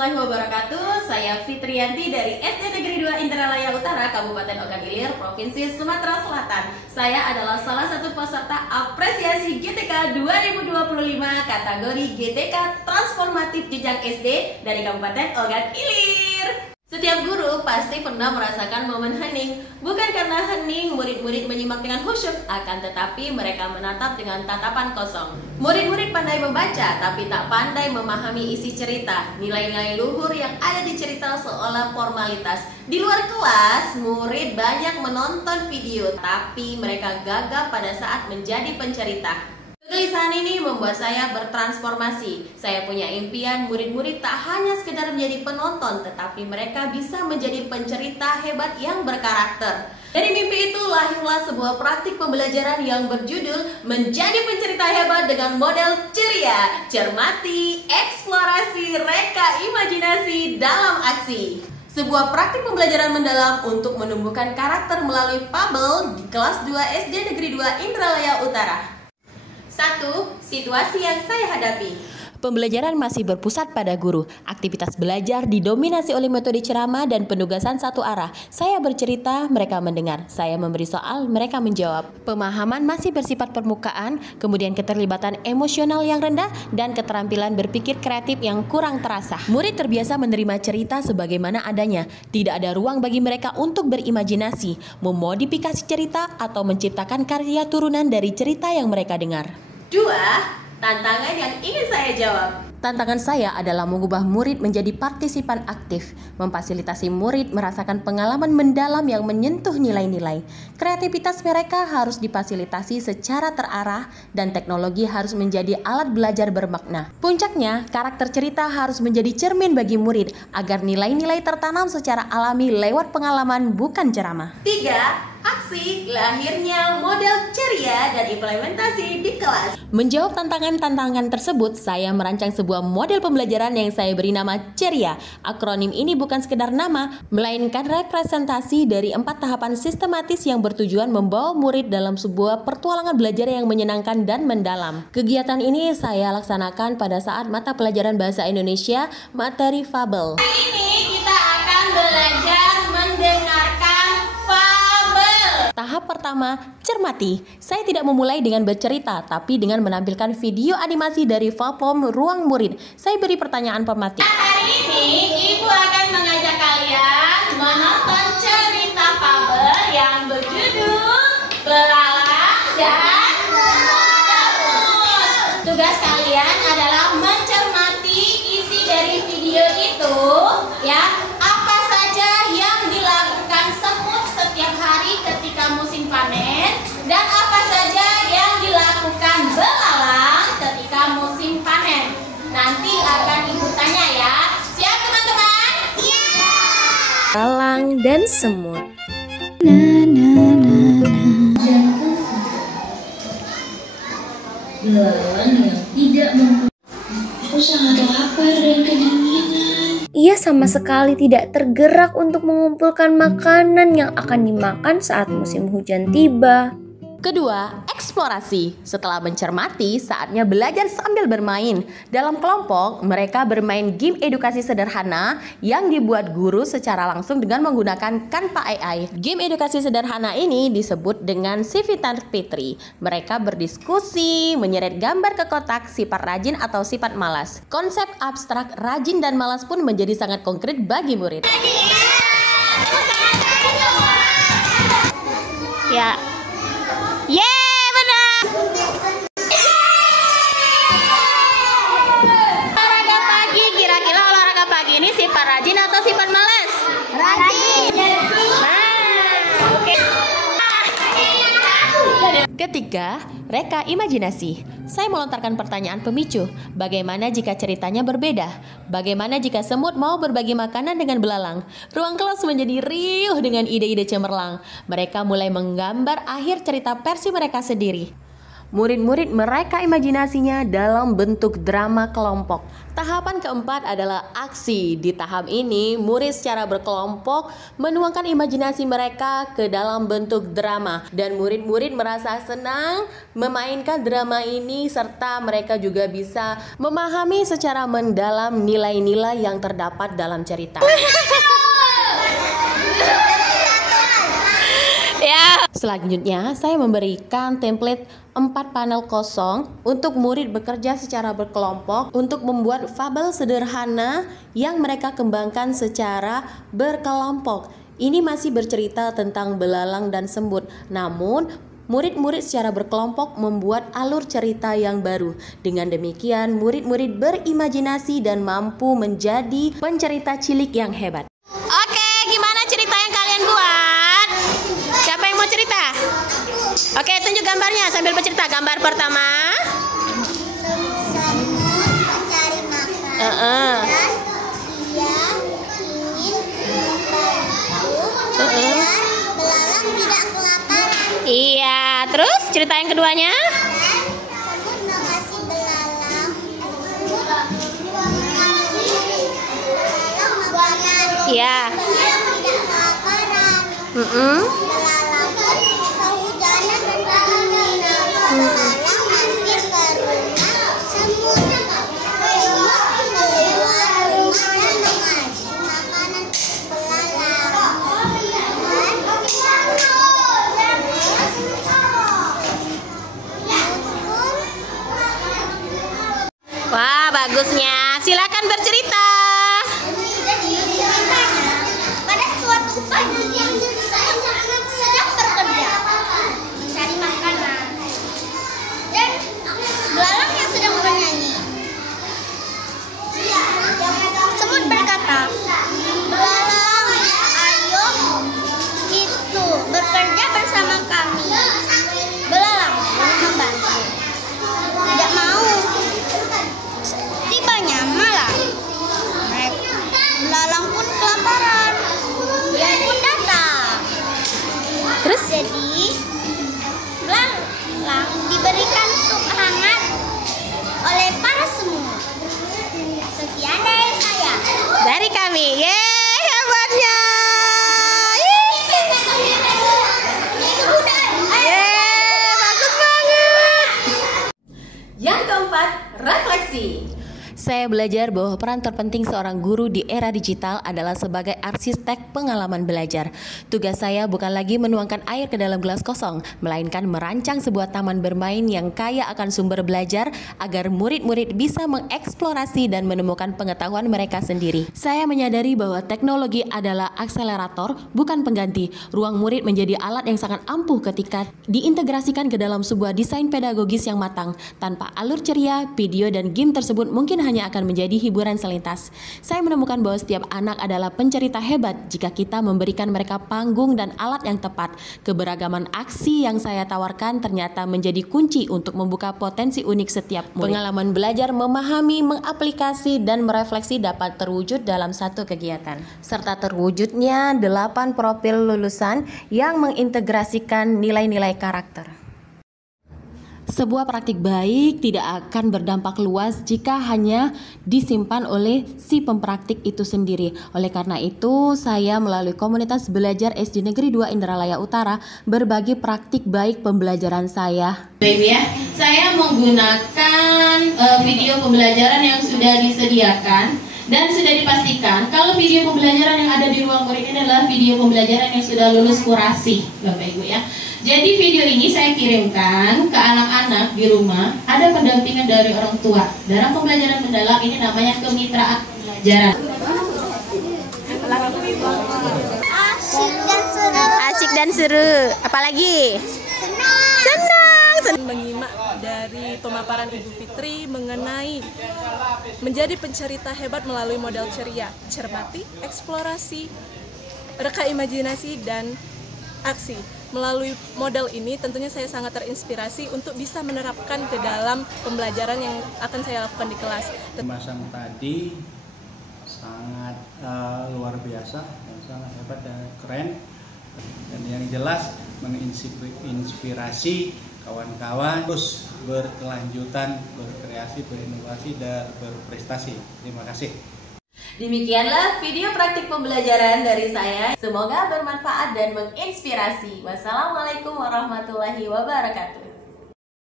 warahmatullahi wabarakatuh. Saya Fitriyanti dari SD Negeri 2 Indralaya Utara, Kabupaten Ogan Ilir, Provinsi Sumatera Selatan. Saya adalah salah satu peserta apresiasi GTK 2025 kategori GTK Transformatif Jenjang SD dari Kabupaten Ogan Ilir. Setiap guru pasti pernah merasakan momen hening. Bukan karena hening murid-murid menyimak dengan khusyuk, akan tetapi mereka menatap dengan tatapan kosong. Murid-murid pandai membaca, tapi tak pandai memahami isi cerita. Nilai-nilai luhur yang ada di cerita seolah formalitas. Di luar kelas, murid banyak menonton video, tapi mereka gagap pada saat menjadi pencerita. Kegelisahan ini membuat saya bertransformasi. Saya punya impian murid-murid tak hanya sekedar menjadi penonton, tetapi mereka bisa menjadi pencerita hebat yang berkarakter. Dari mimpi itu lahirlah sebuah praktik pembelajaran yang berjudul Menjadi Pencerita Hebat dengan model ceria, cermati, eksplorasi, reka, imajinasi dalam aksi. Sebuah praktik pembelajaran mendalam untuk menumbuhkan karakter melalui fabel di kelas 2 SD Negeri 2 Indralaya Utara. 1. Situasi yang saya hadapi. Pembelajaran masih berpusat pada guru. Aktivitas belajar didominasi oleh metode ceramah dan penugasan satu arah. Saya bercerita, mereka mendengar. Saya memberi soal, mereka menjawab. Pemahaman masih bersifat permukaan, kemudian keterlibatan emosional yang rendah, dan keterampilan berpikir kreatif yang kurang terasa. Murid terbiasa menerima cerita sebagaimana adanya. Tidak ada ruang bagi mereka untuk berimajinasi, memodifikasi cerita, atau menciptakan karya turunan dari cerita yang mereka dengar. 2. Tantangan yang ingin saya jawab. Tantangan saya adalah mengubah murid menjadi partisipan aktif, memfasilitasi murid merasakan pengalaman mendalam yang menyentuh nilai-nilai. Kreativitas mereka harus difasilitasi secara terarah dan teknologi harus menjadi alat belajar bermakna. Puncaknya, karakter cerita harus menjadi cermin bagi murid agar nilai-nilai tertanam secara alami lewat pengalaman bukan ceramah. 3. Aksi lahirnya model ceria dan implementasi di kelas. Menjawab tantangan-tantangan tersebut, saya merancang sebuah model pembelajaran yang saya beri nama Ceria. Akronim ini bukan sekedar nama, melainkan representasi dari 4 tahapan sistematis yang bertujuan membawa murid dalam sebuah pertualangan belajar yang menyenangkan dan mendalam. Kegiatan ini saya laksanakan pada saat mata pelajaran Bahasa Indonesia, materi fabel. Hari ini kita akan belajar mendengarkan fabel. Tahap pertama, cermati. Saya tidak memulai dengan bercerita, tapi dengan menampilkan video animasi dari platform Ruang Murid. Saya beri pertanyaan pematik. Hari ini Ibu akan mengajak kalian menonton cerita fabel yang berjudul Belalang dan Semut. Tugas kalian adalah mencermati isi dari video itu, ya. Apa saja yang dilakukan semut setiap hari ketika musim panen dan apa saja yang dilakukan belalang ketika musim panen. Nanti akan Ibu tanya ya. Siap teman-teman? Iya. Belalang dan semut. Belalang yang tidak Aku sangat lapar dan kedinginan. Ia sama sekali tidak tergerak untuk mengumpulkan makanan yang akan dimakan saat musim hujan tiba. Kedua, eksplorasi. Setelah mencermati, saatnya belajar sambil bermain. Dalam kelompok, mereka bermain game edukasi sederhana yang dibuat guru secara langsung dengan menggunakan Canva AI. Game edukasi sederhana ini disebut dengan Civitan Fitri. Mereka berdiskusi, menyeret gambar ke kotak, sifat rajin atau sifat malas. Konsep abstrak rajin dan malas pun menjadi sangat konkret bagi murid. Ya. Benar. Olahraga pagi, kira-kira olahraga pagi ini sifat rajin atau sifat malas? Rajin. Ketiga, reka imajinasi. Saya melontarkan pertanyaan pemicu. Bagaimana jika ceritanya berbeda? Bagaimana jika semut mau berbagi makanan dengan belalang? Ruang kelas menjadi riuh dengan ide-ide cemerlang. Mereka mulai menggambar akhir cerita versi mereka sendiri. Murid-murid mereka imajinasinya dalam bentuk drama kelompok. Tahapan keempat adalah aksi. Di tahap ini, murid secara berkelompok menuangkan imajinasi mereka ke dalam bentuk drama. Dan murid-murid merasa senang memainkan drama ini serta mereka juga bisa memahami secara mendalam nilai-nilai yang terdapat dalam cerita. Selanjutnya, saya memberikan template 4 panel kosong untuk murid bekerja secara berkelompok untuk membuat fabel sederhana yang mereka kembangkan secara berkelompok. Ini masih bercerita tentang belalang dan semut, namun murid-murid secara berkelompok membuat alur cerita yang baru. Dengan demikian, murid-murid berimajinasi dan mampu menjadi pencerita cilik yang hebat. Oke, gimana cerita yang kalian buat? Siapa yang mau cerita? Oke, tunjuk gambarnya sambil bercerita. Gambar pertama. Mencari makan. Dia ingin membantu agar belalang tidak kelaparan. Iya, terus cerita yang keduanya? Semut mengasih belalang makanan. Iya. Dia tidak kelaparan. Belalang pun kehujanan dan angin. Belalang hampir ke rumah semut. Semut keluar rumah dan mengasih makanan belalang. Wah, bagusnya. Silakan bercerita. Pada suatu pagi saya sedang bekerja mencari makanan dan belalang yang sedang bernyanyi. Semut berkata, "Belalang, ayo itu bekerja bersama kami." Belalang membantu. Tidak mau. Tibanya malam. Belalang pun kelaparan. Dia pun datang. Terus? Jadi belalang diberikan sup hangat oleh para semut. Sekian dari saya. Dari kami. Yeay, hebatnya. Yeay, bagus banget. Yang keempat, refleksi. Saya belajar bahwa peran terpenting seorang guru di era digital adalah sebagai arsitek pengalaman belajar. Tugas saya bukan lagi menuangkan air ke dalam gelas kosong, melainkan merancang sebuah taman bermain yang kaya akan sumber belajar agar murid-murid bisa mengeksplorasi dan menemukan pengetahuan mereka sendiri. Saya menyadari bahwa teknologi adalah akselerator, bukan pengganti. Ruang murid menjadi alat yang sangat ampuh ketika diintegrasikan ke dalam sebuah desain pedagogis yang matang. Tanpa alur ceria, video dan game tersebut mungkin hanya akan menjadi hiburan selintas. Saya menemukan bahwa setiap anak adalah pencerita hebat jika kita memberikan mereka panggung dan alat yang tepat. Keberagaman aksi yang saya tawarkan ternyata menjadi kunci untuk membuka potensi unik setiap murid. Pengalaman belajar, memahami, mengaplikasi, dan merefleksi dapat terwujud dalam satu kegiatan. Serta terwujudnya 8 profil lulusan yang mengintegrasikan nilai-nilai karakter. Sebuah praktik baik tidak akan berdampak luas jika hanya disimpan oleh si pempraktik itu sendiri. Oleh karena itu, saya melalui komunitas belajar SD Negeri 2 Indralaya Utara berbagi praktik baik pembelajaran saya. Baby ya, saya menggunakan video pembelajaran yang sudah disediakan dan sudah dipastikan kalau video pembelajaran yang ada di ruang murid ini adalah video pembelajaran yang sudah lulus kurasi, Bapak Ibu ya. Jadi video ini saya kirimkan ke anak-anak di rumah, ada pendampingan dari orang tua. Dalam pembelajaran mendalam ini namanya kemitraan pembelajaran. Asyik dan seru. Asik dan seru. Apalagi? Senang. Menyimak dari pemaparan Ibu Fitri mengenai menjadi pencerita hebat melalui model ceria, cermati, eksplorasi, reka imajinasi, dan aksi. Melalui model ini tentunya saya sangat terinspirasi untuk bisa menerapkan ke dalam pembelajaran yang akan saya lakukan di kelas. Pembahasan tadi sangat luar biasa dan sangat hebat dan keren, dan yang jelas menginspirasi kawan-kawan terus berkelanjutan, berkreasi, berinovasi, dan berprestasi. Terima kasih. Demikianlah video praktik pembelajaran dari saya. Semoga bermanfaat dan menginspirasi. Wassalamualaikum warahmatullahi wabarakatuh.